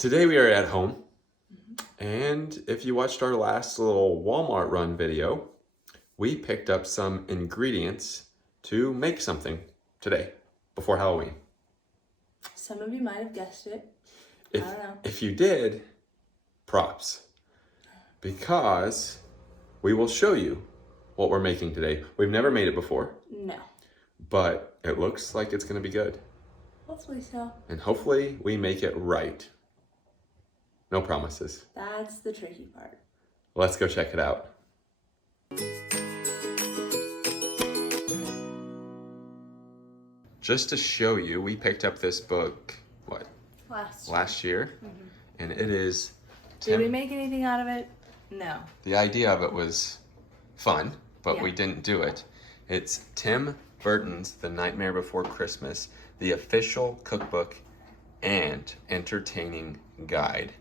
Today we are at home, and if you watched our last little Walmart run video, we picked up some ingredients to make something today before Halloween. Some of you might have guessed it. I don't know. If you did, props, because we will show you what we're making today. We've never made it before. No. But it looks like it's going to be good. Hopefully so. And hopefully we make it right. No promises. That's the tricky part. Let's go check it out. Just to show you, we picked up this book, last year. And it is... Did we make anything out of it? No. The idea of it was fun, but Yeah. we didn't do it. It's Tim Burton's The Nightmare Before Christmas, the official cookbook and entertaining guide.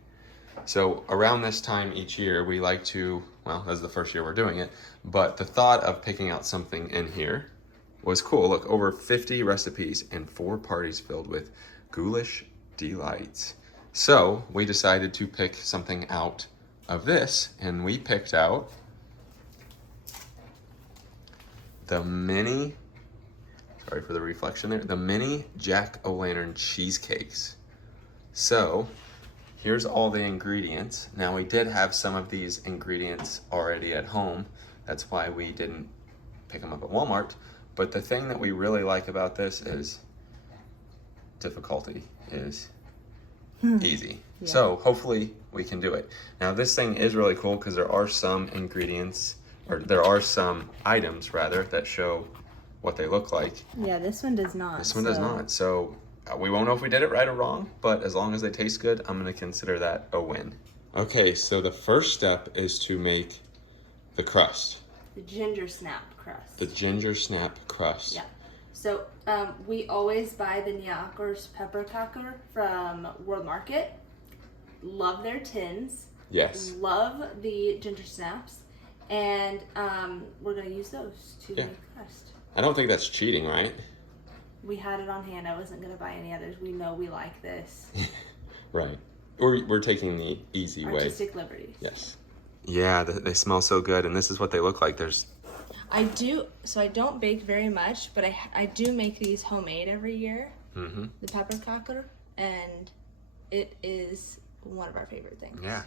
So around this time each year, we like to, well, that's the first year we're doing it, but the thought of picking out something in here was cool. Look, over 50 recipes and 4 parties filled with ghoulish delights. So we decided to pick something out of this, and we picked out the mini, sorry for the reflection there, the mini Jack-o'-lantern cheesecakes. So here's all the ingredients. Now we did have some of these ingredients already at home. That's why we didn't pick them up at Walmart. But the thing that we really like about this is difficulty is easy. Yeah. So hopefully we can do it. Now this thing is really cool because there are some ingredients, or there are some items rather, that show what they look like. Yeah, this one does not. This one does not. So we won't know if we did it right or wrong, but as long as they taste good, I'm gonna consider that a win. Okay, so the first step is to make the crust. The ginger snap crust. The ginger snap crust. Yeah. So we always buy the Nyakers pepper cacker from World Market. Love their tins. Yes. Love the ginger snaps. And we're going to use those to make crust. I don't think that's cheating, right? We had it on hand. I wasn't going to buy any others. We know we like this. Right. We're taking the easy way. Artistic liberties. Yes. Yeah, they smell so good, and this is what they look like. I don't bake very much, but I do make these homemade every year. Mm-hmm. The pepper cacker, and it is one of our favorite things. Yeah.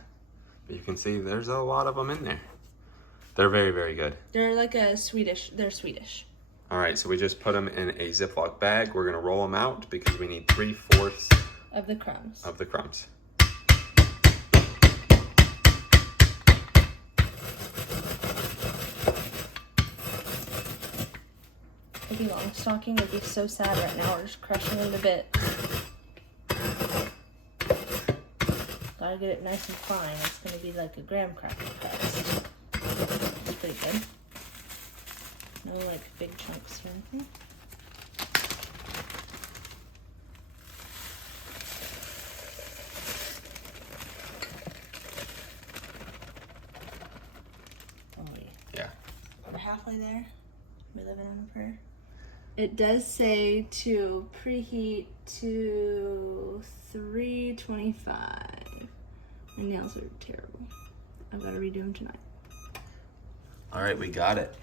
But you can see there's a lot of them in there. They're very, very good. They're like they're Swedish. All right, so we just put them in a Ziploc bag. We're gonna roll them out because we need 3/4 of the crumbs. Of the crumbs. Maybe Longstocking would be so sad right now. We're just crushing it a bit. Gotta get it nice and fine. It's gonna be like a graham cracker crust. It's pretty good. No like big chunks or anything. Oh yeah. We're halfway there. We're living on a prayer. It does say to preheat to 325. My nails are terrible. I've got to redo them tonight. All right, we got it.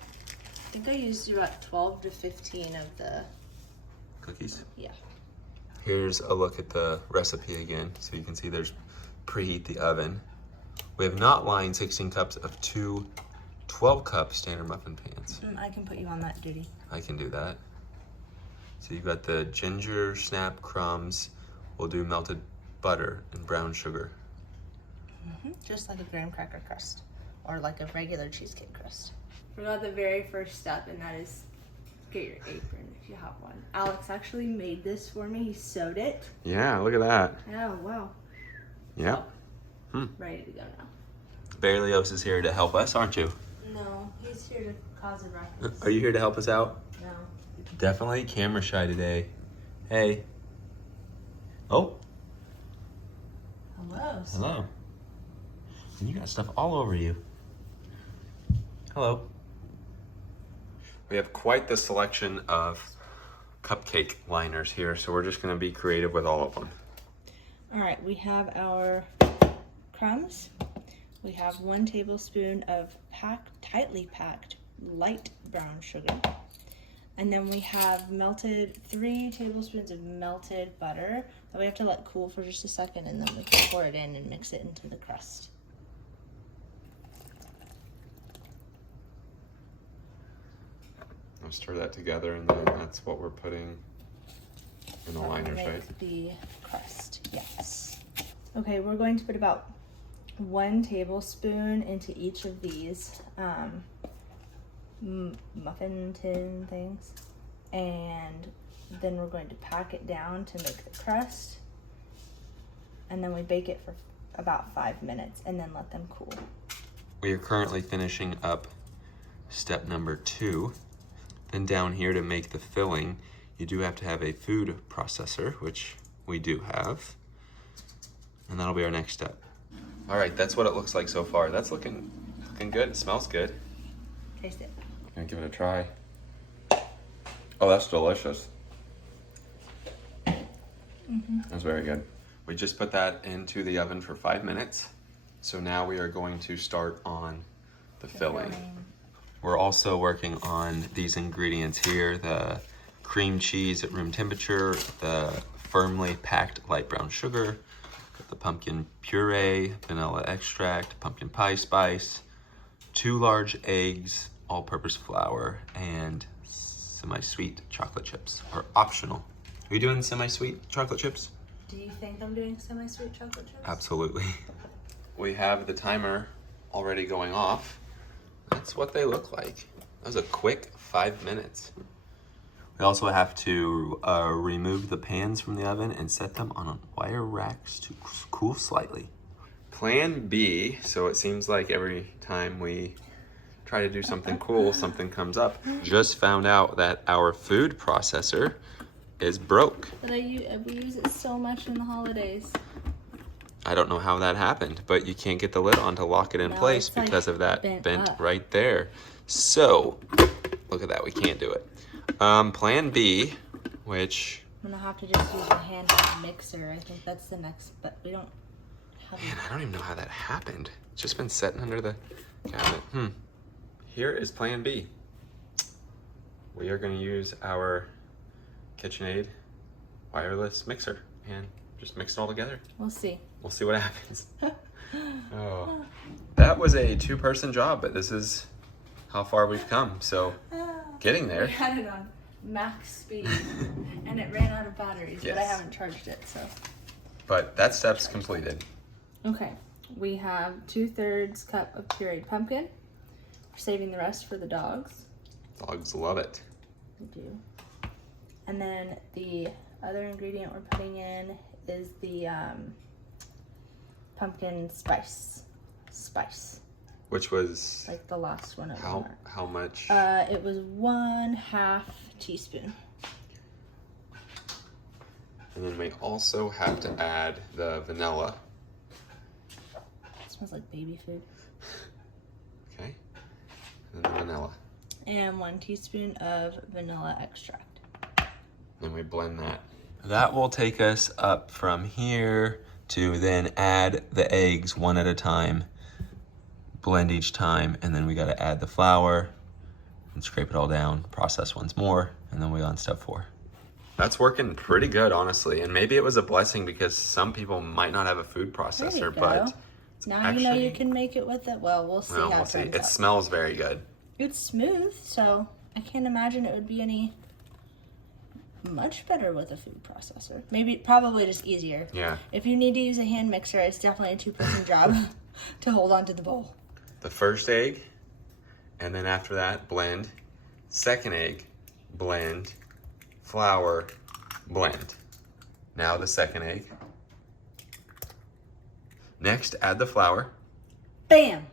I think I used about 12 to 15 of the cookies. Yeah. Here's a look at the recipe again. So you can see there's preheat the oven. We have not lined 16 cups of 2 12-cup standard muffin pans. I can put you on that duty. I can do that. So you've got the ginger snap crumbs. We'll do melted butter and brown sugar. Just like a graham cracker crust, or like a regular cheesecake crust. Forgot the very first step, and that is get your apron if you have one. Alex actually made this for me. He sewed it. Yeah, look at that. Oh, wow. Yeah. Ready to go now. Berlioz is here to help us, aren't you? No, he's here to cause a ruckus. Are you here to help us out? No. Definitely camera shy today. Hey. Oh. Hello. Sir. Hello. And you got stuff all over you. Hello. We have quite the selection of cupcake liners here, so we're just going to be creative with all of them. All right, we have our crumbs. We have 1 tablespoon of tightly packed light brown sugar. And then we have 3 tablespoons of melted butter that we have to let cool for just a second, and then we can pour it in and mix it into the crust. I'll stir that together, and then that's what we're putting in the liners, right? The crust, yes. Okay, we're going to put about 1 tablespoon into each of these muffin tin things, and then we're going to pack it down to make the crust, and then we bake it for about 5 minutes and then let them cool. We are currently finishing up step number 2. Then down here, to make the filling, you do have to have a food processor, which we do have, and that'll be our next step. All right, that's what it looks like so far. That's looking good. It smells good. Taste it. Gonna give it a try. Oh, that's delicious. That's very good. We just put that into the oven for 5 minutes. So now we are going to start on the filling. We're also working on these ingredients here: the cream cheese at room temperature, the firmly packed light brown sugar, the pumpkin puree, vanilla extract, pumpkin pie spice, 2 large eggs, all-purpose flour, and semi-sweet chocolate chips are optional. Are you doing semi-sweet chocolate chips? Do you think I'm doing semi-sweet chocolate chips? Absolutely. We have the timer already going off. That's what they look like. That was a quick 5 minutes. We also have to remove the pans from the oven and set them on wire racks to cool slightly. Plan B, so it seems like every time we try to do something cool, something comes up. Just found out that our food processor is broke. But we use it so much in the holidays. I don't know how that happened, but you can't get the lid on to lock it in place because of that bent right there. So, look at that, we can't do it. Plan B, which... I'm gonna have to just use a handheld mixer. I think that's the next, but we don't have... Man, I don't even know how that happened. It's just been sitting under the cabinet. Here is plan B. We are gonna use our KitchenAid wireless mixer and just mix it all together. We'll see. We'll see what happens. Oh, that was a 2-person job, but this is how far we've come. So, getting there. We had it on max speed, and it ran out of batteries, Yes. but I haven't charged it, so. But that step's completed. Okay, we have 2/3 cup of pureed pumpkin. We're saving the rest for the dogs. Dogs love it. We do. And then the other ingredient we're putting in is the pumpkin spice. Which was Like the last one. how much? It was 1/2 teaspoon. And then we also have to add the vanilla. It smells like baby food. Okay. And then the vanilla. And 1 teaspoon of vanilla extract. Then we blend that. That will take us up from here to then add the eggs one at a time. Blend each time, and then we got to add the flour and scrape it all down, process once more, and then we're on step 4. That's working pretty good, honestly, and maybe it was a blessing because some people might not have a food processor, but now actually, you know you can make it with it. Well, we'll see how we'll it see. turns It out. smells very good. It's smooth, so I can't imagine it would be any much better with a food processor. Probably just easier. Yeah. If you need to use a hand mixer, it's definitely a 2-person job to hold on to the bowl. The first egg, and then after that, blend. Second egg, blend. Flour, blend. Now the second egg. Next, add the flour. Bam!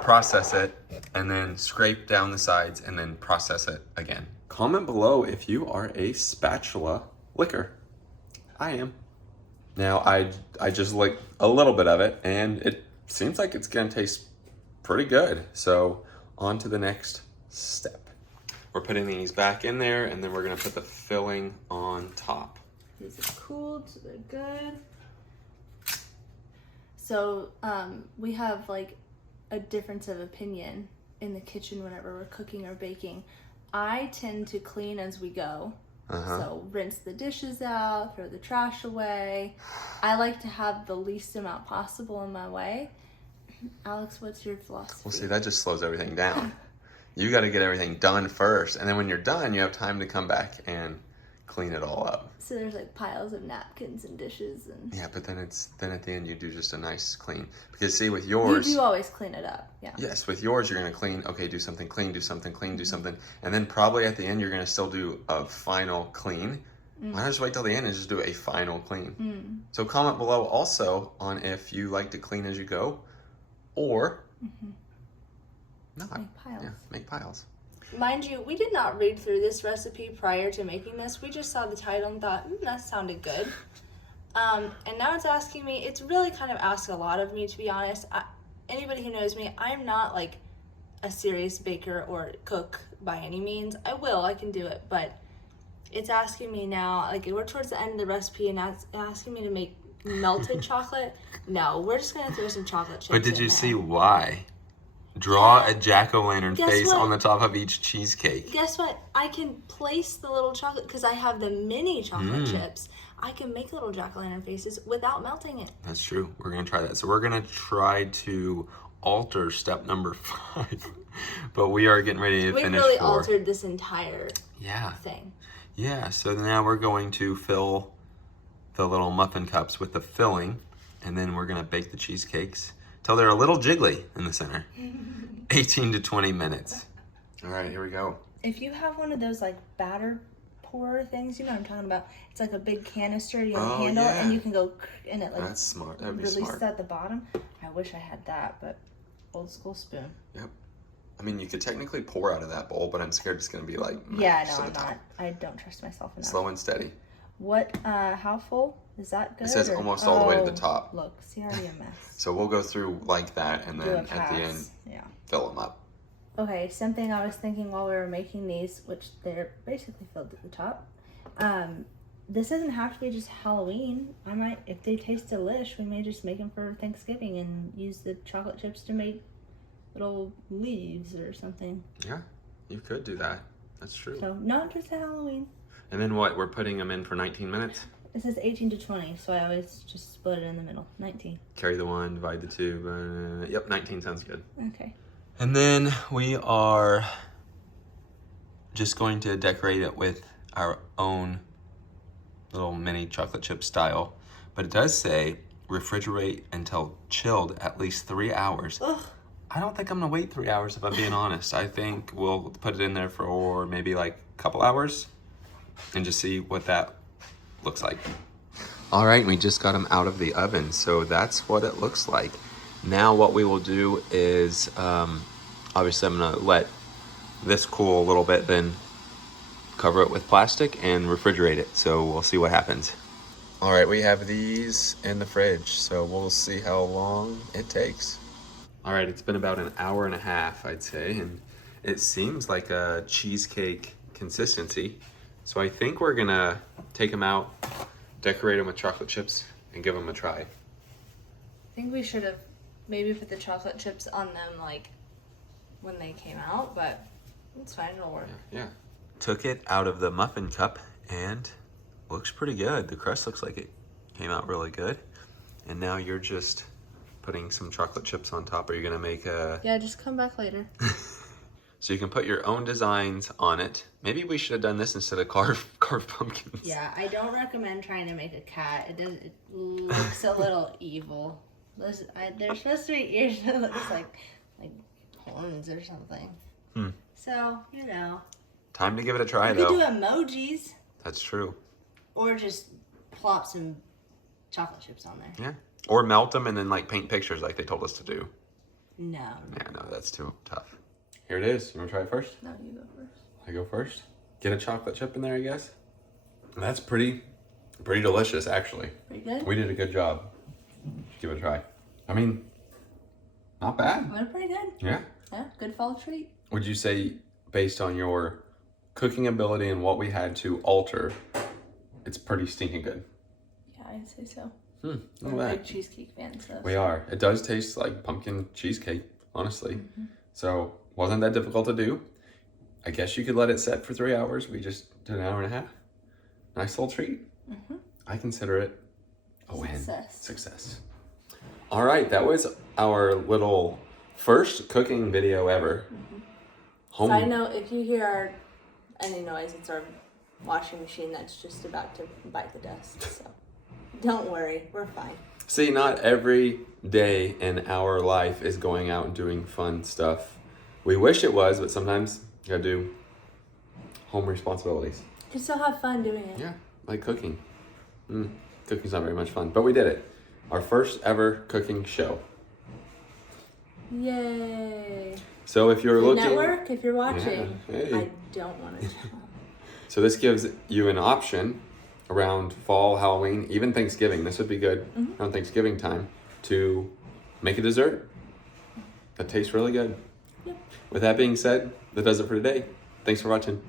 Process it, and then scrape down the sides, and then process it again. Comment below if you are a spatula licker. I am. Now, I just licked a little bit of it, and it seems like it's gonna taste pretty good. So, on to the next step. We're putting these back in there, and then we're gonna put the filling on top. These are cooled, so they're good. So we have like a difference of opinion in the kitchen whenever we're cooking or baking. I tend to clean as we go. So rinse the dishes out, throw the trash away. I like to have the least amount possible in my way. Alex, what's your philosophy? Well, see, that just slows everything down. You got to get everything done first, and then when you're done, you have time to come back and clean it all up. So there's like piles of napkins and dishes and... Yeah, but then at the end you do just a nice clean. Because see, with yours... You do always clean it up, yeah. Yes, with yours you're going to clean, okay, do something, clean, do something, clean, do something. And then probably at the end you're going to still do a final clean. Why not just wait till the end and just do a final clean? So comment below also on if you like to clean as you go or not. Make piles. Yeah, make piles. Mind you, we did not read through this recipe prior to making this. We just saw the title and thought, that sounded good. And now it's asking me, it's really kind of asking a lot of me, to be honest. Anybody who knows me, I'm not like a serious baker or cook by any means. I can do it, but it's asking me now, like we're towards the end of the recipe and it's asking me to make melted chocolate. No, we're just gonna throw some chocolate chips But did you in see there. why? Draw a jack-o'-lantern face what? on the top of each cheesecake. Guess what? I can place the little chocolate, because I have the mini chocolate chips. I can make little jack-o'-lantern faces without melting it. That's true. We're going to try that. So we're going to try to alter step number 5. But we are getting ready to finish 4. We really altered this entire thing. Yeah, so now we're going to fill the little muffin cups with the filling. And then we're going to bake the cheesecakes till they're a little jiggly in the center. 18 to 20 minutes. All right, here we go. If you have one of those like batter pour things, you know what I'm talking about. It's like a big canister, you have a handle, and you can go and it like that's smart. That'd be releases smart. at the bottom. I wish I had that, but old school spoon. Yep. I mean, you could technically pour out of that bowl, but I'm scared it's going to be like... Yeah, no, I'm not. I don't trust myself enough. Slow and steady. What, how full? Is that good? It says almost all the way to the top. Look, see, already a mess. So we'll go through like that, and then at the end, fill them up. Okay, something I was thinking while we were making these, which they're basically filled at the top. This doesn't have to be just Halloween. I might, if they taste delish, we may just make them for Thanksgiving and use the chocolate chips to make little leaves or something. Yeah, you could do that. That's true. So not just a Halloween. And then what? We're putting them in for 19 minutes? It says 18 to 20, so I always just split it in the middle. 19. Carry the 1, divide the 2. Yep, 19 sounds good. Okay. And then we are just going to decorate it with our own little mini chocolate chip style. But it does say refrigerate until chilled at least 3 hours. Ugh. I don't think I'm gonna wait 3 hours if I'm being honest. I think we'll put it in there for maybe like a couple hours and just see what that looks like. All right, we just got them out of the oven, so that's what it looks like. Now what we will do is, obviously I'm gonna let this cool a little bit, then cover it with plastic and refrigerate it. So we'll see what happens. All right, we have these in the fridge, so we'll see how long it takes. All right, it's been about an hour and a half, I'd say, and it seems like a cheesecake consistency. So I think we're gonna take them out, decorate them with chocolate chips, and give them a try. I think we should have maybe put the chocolate chips on them like when they came out, but it's fine, it'll work. Yeah. Took it out of the muffin cup and looks pretty good. The crust looks like it came out really good. And now you're just putting some chocolate chips on top. Are you gonna make a... Yeah, just come back later. So you can put your own designs on it. Maybe we should have done this instead of carved pumpkins. Yeah, I don't recommend trying to make a cat. It looks a little evil. There's supposed to be ears that looks like horns or something. So, you know. Time to give it a try, You though. could do emojis. That's true. Or just plop some chocolate chips on there. Yeah. Or melt them and then like paint pictures like they told us to do. No. Yeah, no, that's too tough. Here it is. You want to try it first? No, you go first. I go first. Get a chocolate chip in there, I guess. That's pretty delicious, actually. Pretty good? We did a good job. Give it a try. I mean, not bad. They're pretty good. Yeah. Yeah, good fall treat. Would you say, based on your cooking ability and what we had to alter, it's pretty stinking good. Yeah, I'd say so. Look We're at big that. cheesecake fans, though. We are. It does taste like pumpkin cheesecake, honestly. So wasn't that difficult to do. I guess you could let it set for 3 hours. We just did an hour and a half. Nice little treat. I consider it a win. Success. All right, that was our little first cooking video ever. Side note, if you hear any noise, it's our washing machine that's just about to bite the dust. So don't worry, we're fine. See, not every day in our life is going out and doing fun stuff. We wish it was, but sometimes you gotta do home responsibilities. You can still have fun doing it. Yeah, like cooking. Cooking's not very much fun, but we did it. Our first ever cooking show. Yay. So if you're looking... Network, if you're watching, hey. I don't want to tell. So this gives you an option around fall, Halloween, even Thanksgiving. This would be good around Thanksgiving time to make a dessert that tastes really good. Yep. With that being said, that does it for today. Thanks for watching.